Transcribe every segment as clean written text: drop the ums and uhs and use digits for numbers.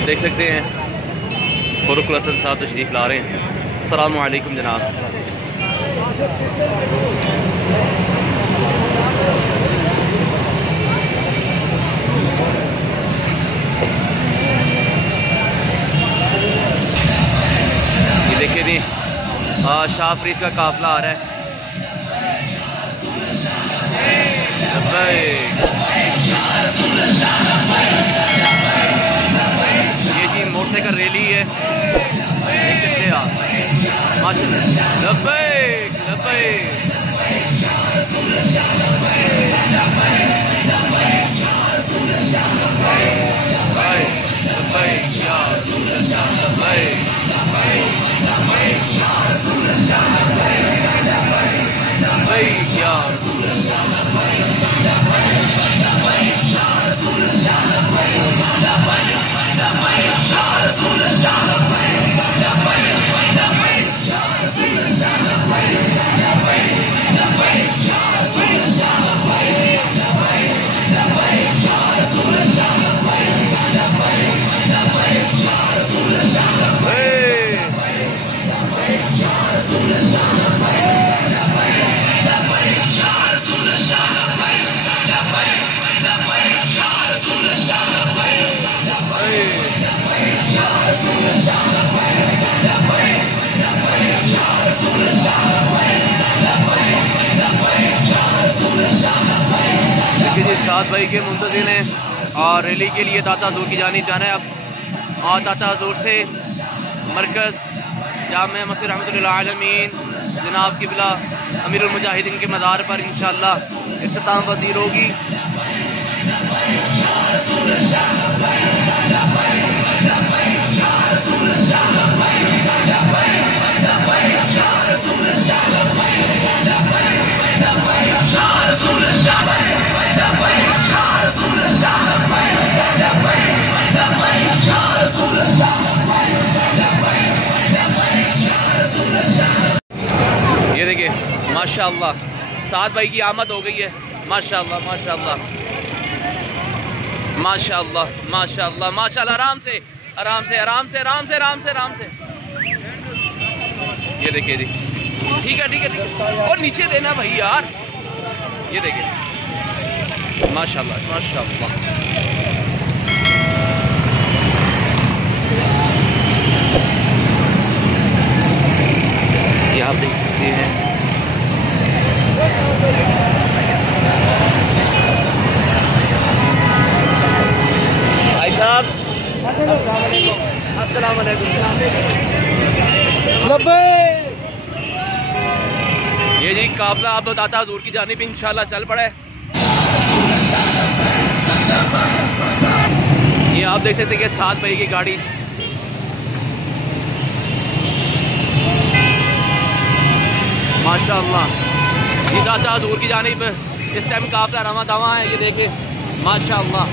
आप देख सकते हैं फ़ारूक हसन साहब तशरीफ़ ला रहे हैं। अस्सलामु अलैकुम जनाब। ये देखिए जी शाह फरीद का काफिला आ रहा है। ये जी मोटरसाइकिल रैली है, देख सकते हैं आप माशाअल्लाह। लब्बैक लब्बैक सात भाई के मुंतज़िर हैं और रैली के लिए दाता हज़ूर की जानिब जाना है अब। और दाता हज़ूर से मरकज़ जामे मस्जिद रहमतुल्लिल आलमीन जनाब क़िबला अमीरुल मुजाहिदीन के मज़ार पर इंशाअल्लाह इख्तिताम पज़ीर होगी। ये देखिए माशाअल्लाह सात भाई की आमद हो गई है। माशाअल्लाह माशाअल्लाह माशाअल्लाह माशाअल्लाह माशाअल्लाह। आराम से आराम से आराम से आराम से आराम से आराम से। ये देखिए जी ठीक है ठीक है ठीक है। और नीचे देना भाई यार। ये देखिए माशाअल्लाह माशाअल्लाह। ये आप देख सकते हैं भाई साहब। अस्सलाम वालेकुम। ये जी काफिला आप दाता हज़ूर की जानिब इंशाअल्लाह चल पड़ा है। ये आप देख सकते हैं कि सात भाई की गाड़ी माशाअल्लाह। ये दाता हज़ूर की जानिब इस टाइम काफिला रवा दवा है। ये देखे माशाअल्लाह।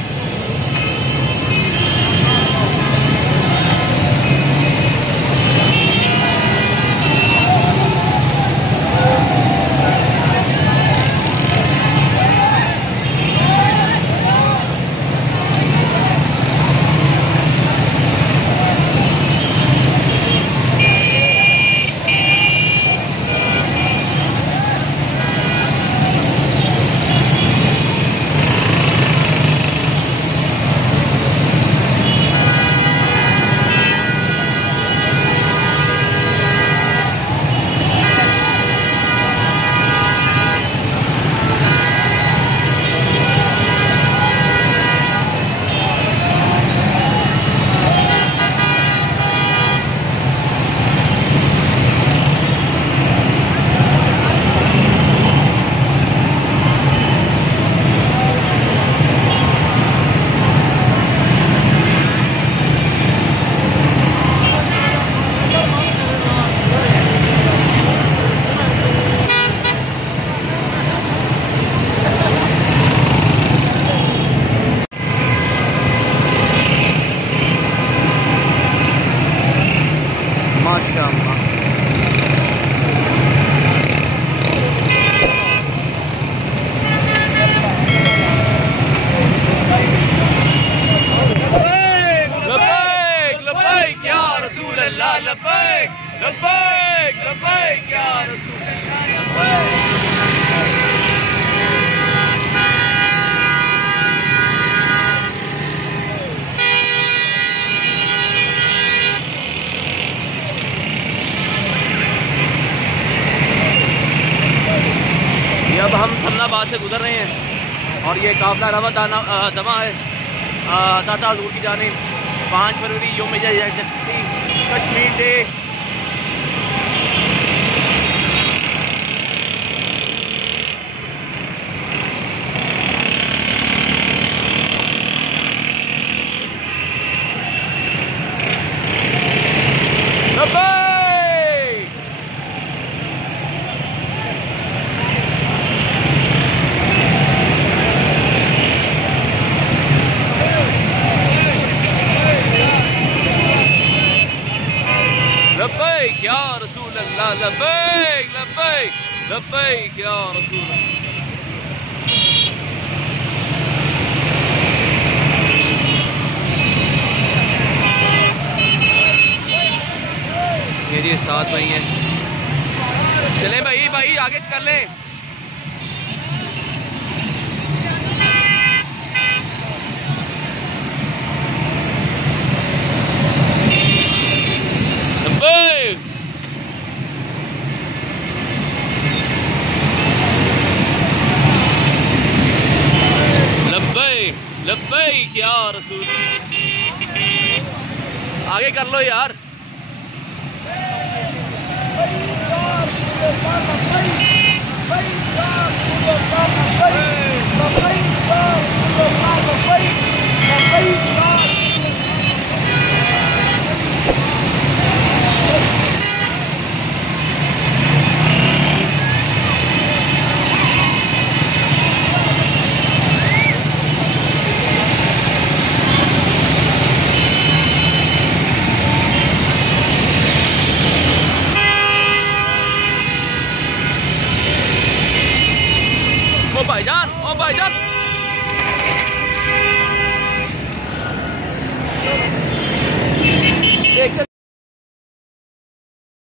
और ये काफिला रवा दमा है दाता हुजूर की जानिब 5 फरवरी यौम यकजहती कश्मीर डे। लब्बैक या रसूल अल्लाह, लब्बैक लब्बैक लब्बैक या रसूल अल्लाह। ये जी 7 भाई हैं, चले भाई आगे कर लें। लब्बैक या रसूल, आगे कर लो यार। ओ भाईजान